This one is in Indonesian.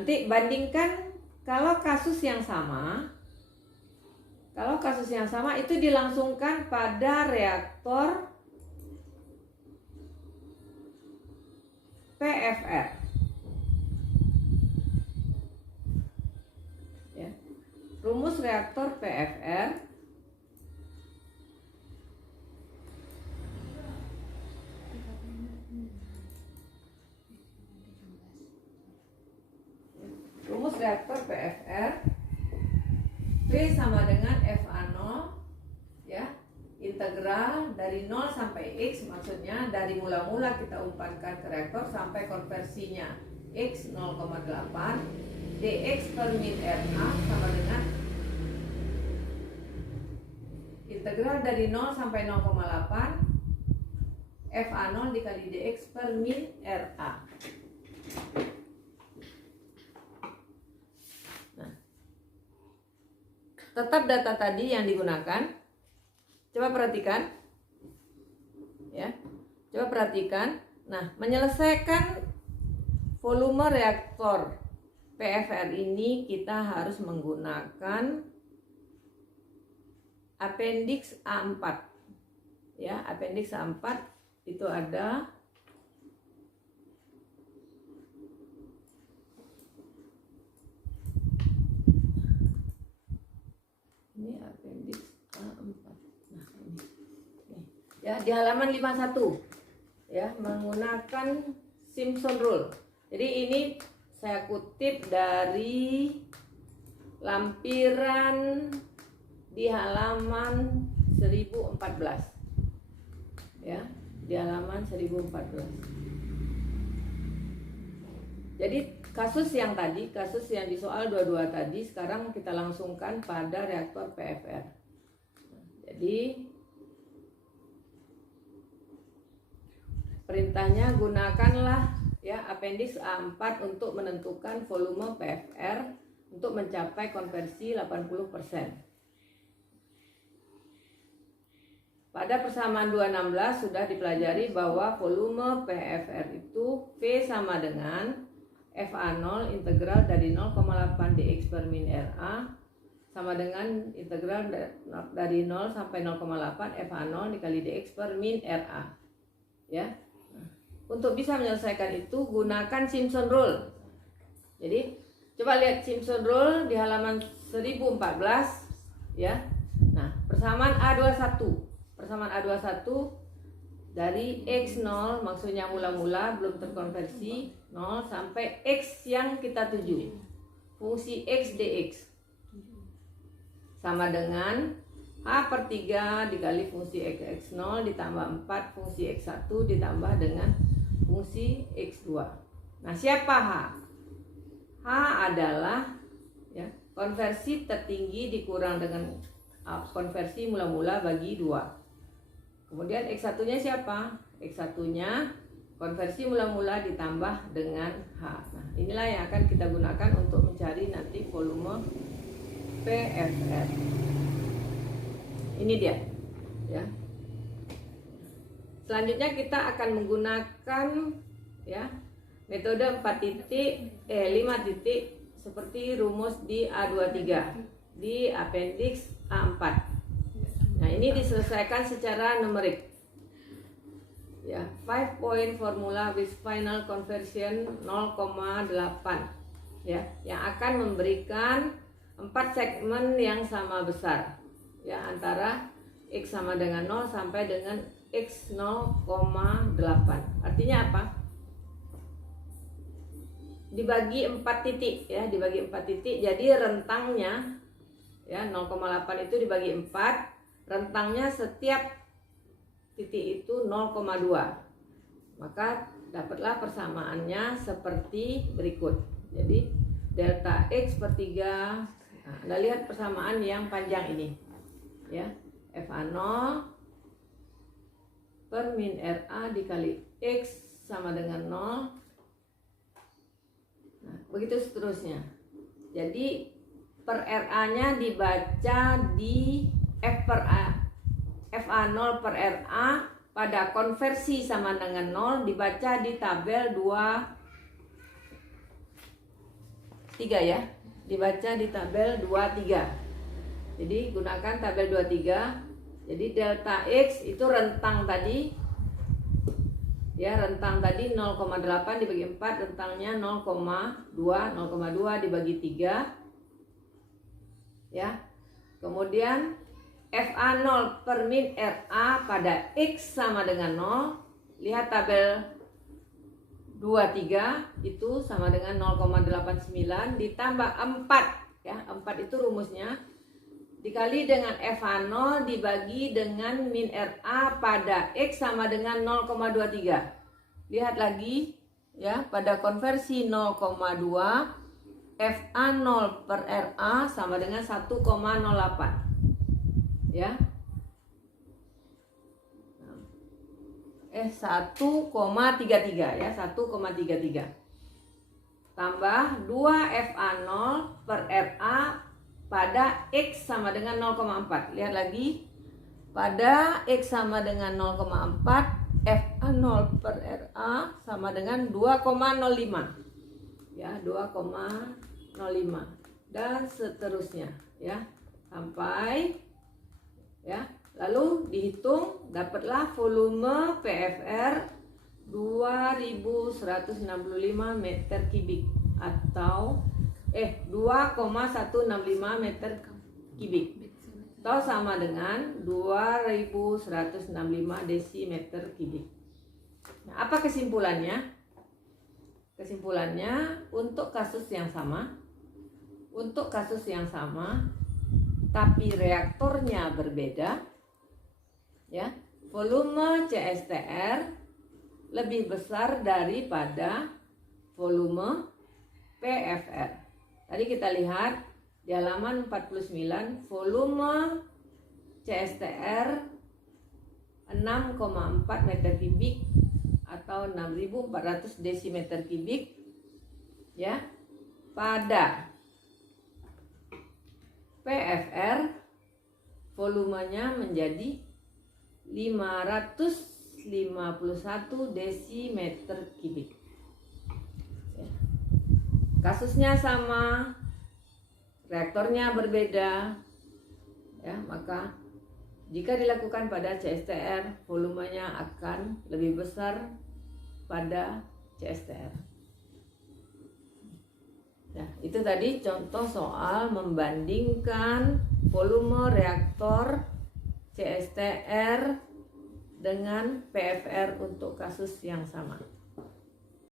Nanti bandingkan kalau kasus yang sama itu dilangsungkan pada reaktor PFR. Ya. Rumus reaktor PFR V sama dengan FA0 ya, integral dari 0 sampai X, maksudnya dari mula-mula kita umpankan ke reaktor sampai konversinya X 0,8 dx per min RA sama dengan integral dari 0 sampai 0,8 FA0 dikali dx per min RA. Tetap data tadi yang digunakan. Coba perhatikan. Ya. Coba perhatikan. Nah, menyelesaikan volume reaktor PFR ini kita harus menggunakan appendix A4. Ya, appendix A4 itu ada ini appendix A4. Nah, ini. Ya, di halaman 51. Ya, menggunakan Simpson Rule. Jadi ini saya kutip dari lampiran di halaman 1014. Ya, di halaman 1014. Jadi kasus yang di soal 22 tadi sekarang kita langsungkan pada reaktor PFR. Jadi perintahnya gunakanlah ya appendix A4 untuk menentukan volume PFR untuk mencapai konversi 80%. Pada persamaan 216 sudah dipelajari bahwa volume PFR itu V sama dengan FA0 integral dari 0,8 dx per min RA sama dengan integral dari 0 sampai 0,8 FA0 dikali dx per min RA. Ya. Untuk bisa menyelesaikan itu gunakan Simpson Rule. Jadi coba lihat Simpson Rule di halaman 1014 ya. Nah, persamaan A21. Persamaan A21 dari X0 maksudnya mula-mula belum terkonversi 0 sampai X yang kita tuju. Fungsi X dx sama dengan H/3 dikali fungsi X0 ditambah 4 fungsi X1 ditambah dengan fungsi X2. Nah, siapa H? H adalah ya, konversi tertinggi dikurang dengan konversi mula-mula bagi 2. Kemudian X1-nya siapa? X1-nya konversi mula-mula ditambah dengan H. Nah, inilah yang akan kita gunakan untuk mencari nanti volume PFR. Ini dia, ya. Selanjutnya kita akan menggunakan ya metode 5 titik seperti rumus di A23 di appendix A4. Nah, ini diselesaikan secara numerik. Ya, 5 point formula with final conversion 0,8 ya, yang akan memberikan 4 segmen yang sama besar ya, antara X sama dengan 0 sampai dengan X 0,8. Artinya apa? Dibagi 4 titik ya, dibagi 4 titik. Jadi rentangnya ya 0,8 itu dibagi 4, rentangnya setiap titik itu 0,2. Maka dapatlah persamaannya seperti berikut. Jadi delta X per 3. Nah, Anda lihat persamaan yang panjang ini. Ya, FA0 per min RA dikali X sama dengan 0. Nah, begitu seterusnya. Jadi per RA-nya dibaca di FA0 per RA pada konversi sama dengan 0 dibaca di tabel 2 3 ya. Dibaca di tabel 23. Jadi gunakan tabel 23. Jadi delta X itu rentang tadi. Ya, rentang tadi 0,8 dibagi 4, rentangnya 0,2 dibagi 3. Ya. Kemudian FA0 per min RA pada X sama dengan 0. Lihat tabel 23 itu sama dengan 0,89 ditambah 4 ya. 4 itu rumusnya dikali dengan FA0 dibagi dengan min RA pada X sama dengan 0,23. Lihat lagi ya, pada konversi 0,2 FA0 per RA sama dengan 1,08 ya. 1,33 ya, 1,33 tambah 2 FA0 per RA pada X sama dengan 0,4. Lihat lagi, pada X sama dengan 0,4, FA0 per RA sama dengan 2,05 ya, 2,05 dan seterusnya ya, sampai ya. Lalu dihitung, dapatlah volume PFR 2165 meter kubik atau 2,165 meter kubik atau sama dengan 2165 desimeter kubik. Nah, apa kesimpulannya? Kesimpulannya untuk kasus yang sama, tapi reaktornya berbeda, ya, volume CSTR lebih besar daripada volume PFR. Tadi kita lihat di halaman 49, volume CSTR 6,4 meter kubik atau 6.400 desimeter kubik ya. Pada PFR volumenya menjadi 551 desimeter kubik. Kasusnya sama, reaktornya berbeda, ya, maka jika dilakukan pada CSTR, volumenya akan lebih besar pada CSTR. Nah, itu tadi contoh soal membandingkan volume reaktor CSTR dengan PFR untuk kasus yang sama.